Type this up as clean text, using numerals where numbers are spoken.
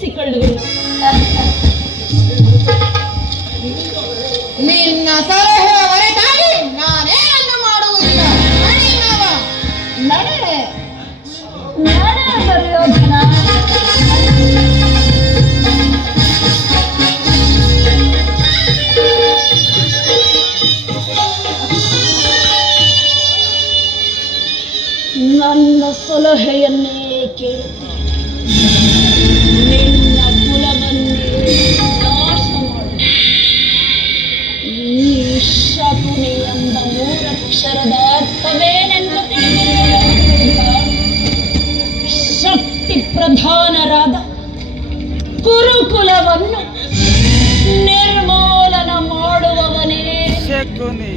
ಒಪ್ಪಿಸಿಕೊಳ್ಳುವೆ. ನಿನ್ನ ಸಲಹೆ ಹೊರತಾಗಿ ನಾನೇನನ್ನು ಮಾಡುವುದಿಲ್ಲ. ನಡೆ ದುರ್ಯೋಧನ. ನನ್ನ ಸಲಹೆಯನ್ನೇ ಕೇಳುತ್ತೇನೆ. ನಿನ್ನ ಕುಲವನ್ನೇ ನಾಶ ಮಾಡು. ಈ ಶಕುನಿ ಎಂಬ ಮೂರಕ್ಷರದ ಅರ್ಥವೇನೆಂದು ತಿಳಿದಿರುವ ಶಕ್ತಿ ಪ್ರಧಾನರಾದ ಕುರುಕುಲವನ್ನು ನಿರ್ಮೂಲನ ಮಾಡುವವನೇ ಶಕುನಿ.